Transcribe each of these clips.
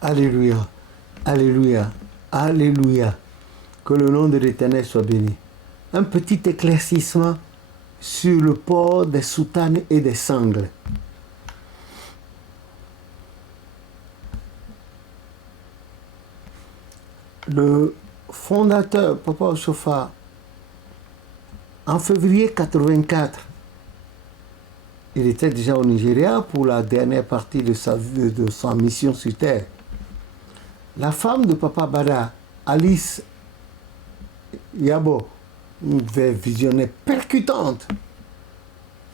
Alléluia. Alléluia. Alléluia. Que le nom de l'Éternel soit béni. Un petit éclaircissement sur le port des soutanes et des sangles. Le fondateur, Papa Ochofa, en février 84, il était déjà au Nigeria pour la dernière partie de sa mission sur Terre. La femme de Papa Bada, Alice Yabo, une visionnaire percutante,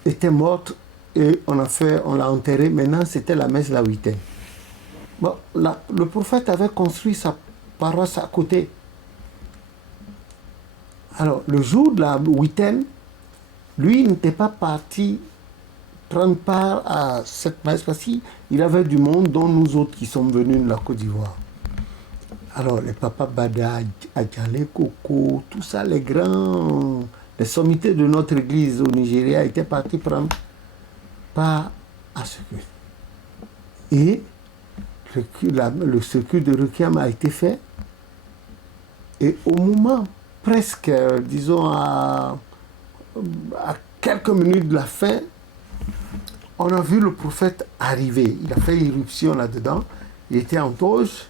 était morte et on l'a enterrée. Maintenant, c'était la messe la huitaine. Bon, le prophète avait construit sa paroisse à côté. Alors, le jour de la huitaine, lui n'était pas parti prendre part à cette messe parce qu'il avait du monde, dont nous autres qui sommes venus de la Côte d'Ivoire. Alors, les papas Bada, Adjale, Koko, tout ça, les sommités de notre église au Nigeria étaient partis prendre part à ce culte. Et le circuit de Requiem a été fait. Et au moment, presque, disons, à quelques minutes de la fin, on a vu le prophète arriver. Il a fait irruption là-dedans. Il était en toge.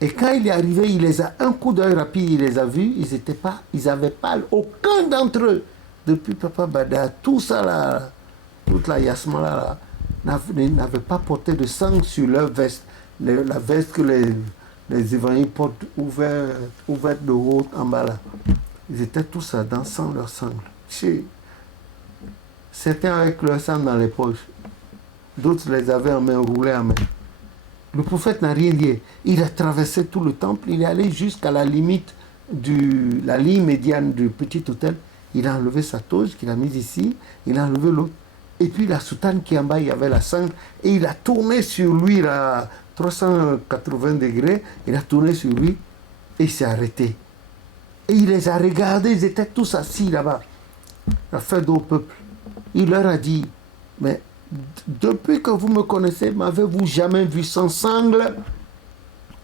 Et quand il est arrivé, il les a, un coup d'œil rapide, il les a vus. Ils n'avaient pas, aucun d'entre eux, depuis Papa Bada, tout ça là, toute la yasma là, n'avait pas porté de sang sur leur veste. La veste que les évangéliques portent ouverte de haut en bas là. Ils étaient tous là, dansant leur sangle. Certains avec leur sang dans les poches. D'autres les avaient en main, roulés en main. Le prophète n'a rien dit. Il a traversé tout le temple. Il est allé jusqu'à la limite la ligne médiane du petit autel. Il a enlevé sa toge qu'il a mise ici. Il a enlevé l'autre. Et puis la soutane qui est en bas, il y avait la sangle. Et il a tourné sur lui à 380 degrés. Il a tourné sur lui et il s'est arrêté. Et il les a regardés. Ils étaient tous assis là-bas. Il a fait au peuple. Il leur a dit, mais depuis que vous me connaissez, m'avez-vous jamais vu sans sangle,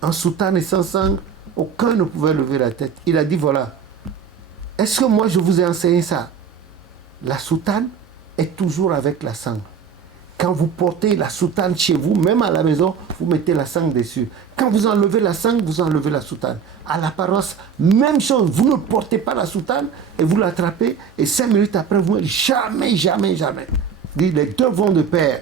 en soutane et sans sangle? Aucun ne pouvait lever la tête. Il a dit, voilà, est-ce que moi je vous ai enseigné ça? La soutane est toujours avec la sangle. Quand vous portez la soutane chez vous, même à la maison, vous mettez la sangle dessus. Quand vous enlevez la sangle, vous enlevez la soutane. À la paroisse, même chose. Vous ne portez pas la soutane et vous l'attrapez. Et 5 minutes après, vous me dites jamais, jamais, jamais. Il dit, les deux vont de pair.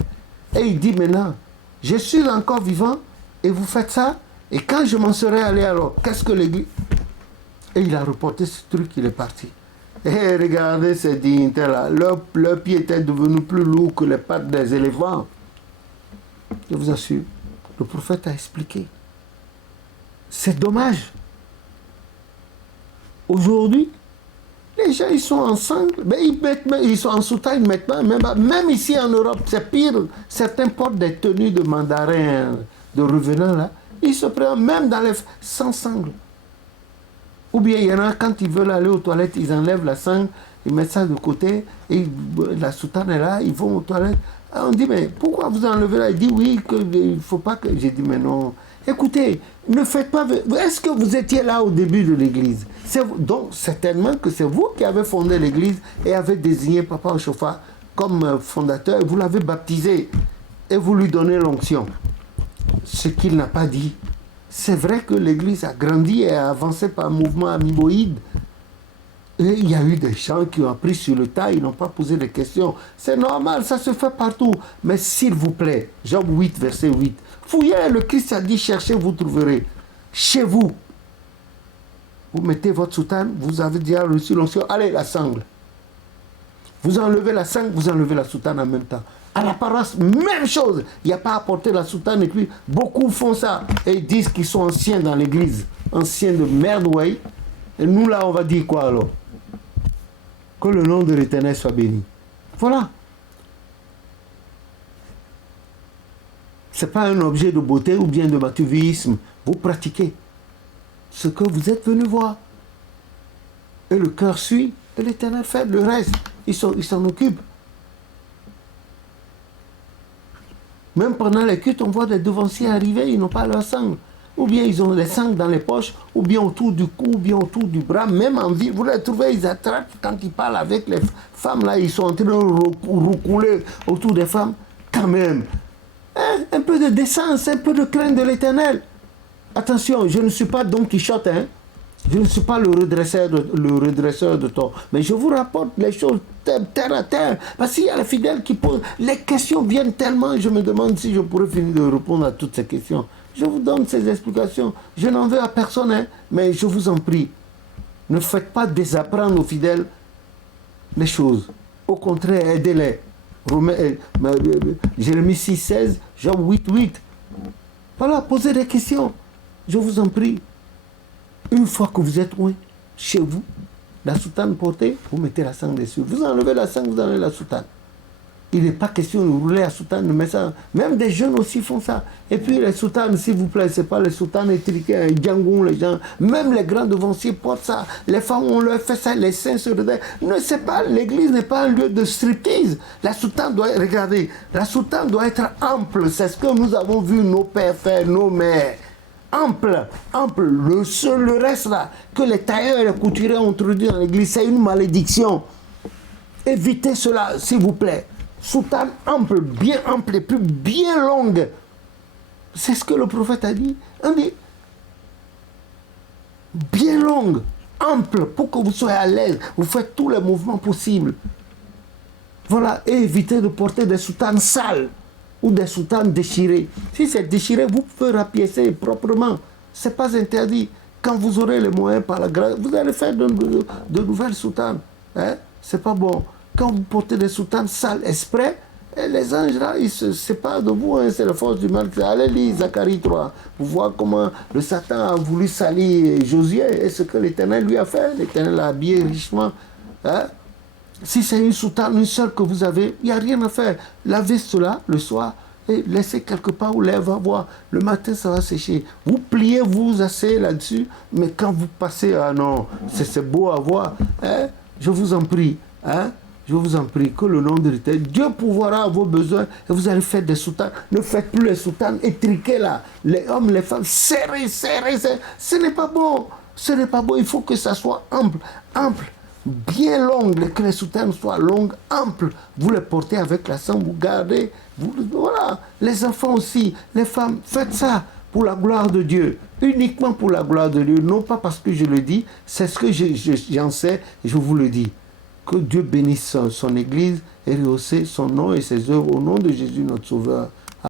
Et il dit maintenant, je suis encore vivant et vous faites ça. Et quand je m'en serai allé alors, qu'est-ce que l'église... Et il a reporté ce truc, il est parti. Et regardez ces dignitaires-là, leurs pieds étaient devenus plus lourds que les pattes des éléphants. Je vous assure, le prophète a expliqué. C'est dommage. Aujourd'hui, les gens, ils sont en sangle, mais ils sont en soutane, ils mettent même ici en Europe, c'est pire. Certains portent des tenues de mandarins, de revenants, là. Ils se prennent même sans sangle. Ou bien il y en a, quand ils veulent aller aux toilettes, ils enlèvent la sangle, ils mettent ça de côté, et la soutane est là, ils vont aux toilettes. On dit, mais pourquoi vous enlevez là? Il dit, oui, il ne faut pas que... J'ai dit, mais non. Écoutez, ne faites pas... Est-ce que vous étiez là au début de l'église? Donc, certainement que c'est vous qui avez fondé l'église et avez désigné Papa Ochofa comme fondateur, et vous l'avez baptisé, et vous lui donnez l'onction. Ce qu'il n'a pas dit. C'est vrai que l'église a grandi et a avancé par un mouvement amiboïde. Et il y a eu des gens qui ont appris sur le tas, ils n'ont pas posé de questions. C'est normal, ça se fait partout. Mais s'il vous plaît, Job 8, verset 8, fouillez, le Christ a dit, cherchez, vous trouverez. Chez vous, vous mettez votre soutane, vous avez déjà reçu l'onction, allez, la sangle. Vous enlevez la sangle, vous enlevez la soutane en même temps. À la paroisse, même chose. Il n'y a pas à porter la soutane et puis beaucoup font ça. Et ils disent qu'ils sont anciens dans l'église. Anciens de merde, ouais. Et nous là, on va dire quoi alors? Que le nom de l'Éternel soit béni. Voilà. Ce n'est pas un objet de beauté ou bien de mathévisme. Vous pratiquez ce que vous êtes venu voir. Et le cœur suit. Et l'Éternel fait le reste. Il s'en occupe. Même pendant les cultes, on voit des devanciers arriver, ils n'ont pas leur sang. Ou bien ils ont des sangs dans les poches, ou bien autour du cou, ou bien autour du bras. Même en ville, vous les trouvez, ils attrapent quand ils parlent avec les femmes, là, ils sont en train de roucouler autour des femmes. Quand même, hein? Un peu de décence, un peu de crainte de l'Éternel. Attention, je ne suis pas Don Quichotte, hein? Je ne suis pas le redresseur de tort. Mais je vous rapporte les choses terre à terre. Parce qu'il y a les fidèles qui posent. Les questions viennent tellement. Je me demande si je pourrais finir de répondre à toutes ces questions. Je vous donne ces explications. Je n'en veux à personne, hein, mais je vous en prie. Ne faites pas désapprendre aux fidèles les choses. Au contraire, aidez-les. Jérémie 6, 16, Jean 8, 8. Voilà, posez des questions. Je vous en prie. Une fois que vous êtes loin, chez vous, la soutane portée, vous mettez la sangle dessus. Vous enlevez la sangle, vous enlevez la soutane. Il n'est pas question de rouler la soutane, de mettre ça. Même des jeunes aussi font ça. Et puis les soutanes, s'il vous plaît, ce n'est pas les soutanes étriquées, djangon, les gens. Même les grands devanciers portent ça. Les femmes, on leur fait ça, les seins se redressent. Ne c'est pas, l'église n'est pas un lieu de striptease. La soutane doit, regardez, la soutane doit être ample. C'est ce que nous avons vu nos pères faire, nos mères. Ample. Le reste là, que les tailleurs et les couturiers ont introduit dans l'église, c'est une malédiction. Évitez cela, s'il vous plaît. Soutane ample et puis bien longue. C'est ce que le prophète a dit. On dit bien longue, ample, pour que vous soyez à l'aise. Vous faites tous les mouvements possibles. Voilà, et évitez de porter des soutanes sales ou des soutanes déchirées. Si c'est déchiré, vous pouvez rapiécer proprement. Ce n'est pas interdit. Quand vous aurez les moyens par la grâce, vous allez faire de nouvelles soutanes. Hein? Ce n'est pas bon. Quand vous portez des soutanes sales exprès, les anges là, ils se séparent de vous. Hein? C'est la force du mal. Allez lire Zacharie 3. Vous voyez comment le Satan a voulu salir Josué et ce que l'Éternel lui a fait. L'Éternel l'a habillé richement. Hein? Si c'est une soutane, une seule que vous avez, il n'y a rien à faire. Lavez cela le soir et laissez quelque part où l'air va voir. Le matin, ça va sécher. Vous pliez, vous asseyez là-dessus, mais quand vous passez, ah non, c'est beau à voir. Hein? Je vous en prie. Hein? Je vous en prie, que le nom de l'Éternel, Dieu pourvoira à vos besoins et vous allez faire des soutanes. Ne faites plus les soutanes étriquées là. Les hommes, les femmes, serrez. Ce n'est pas bon. Ce n'est pas bon. Il faut que ça soit ample. Bien longue, que les soutanes soient longues, amples. Vous les portez avec la sangle, vous gardez. Voilà. Les enfants aussi, les femmes, faites ça pour la gloire de Dieu. Uniquement pour la gloire de Dieu. Non pas parce que je le dis, c'est ce que j'en sais et je vous le dis. Que Dieu bénisse son Église et rehausse son nom et ses œuvres au nom de Jésus notre Sauveur.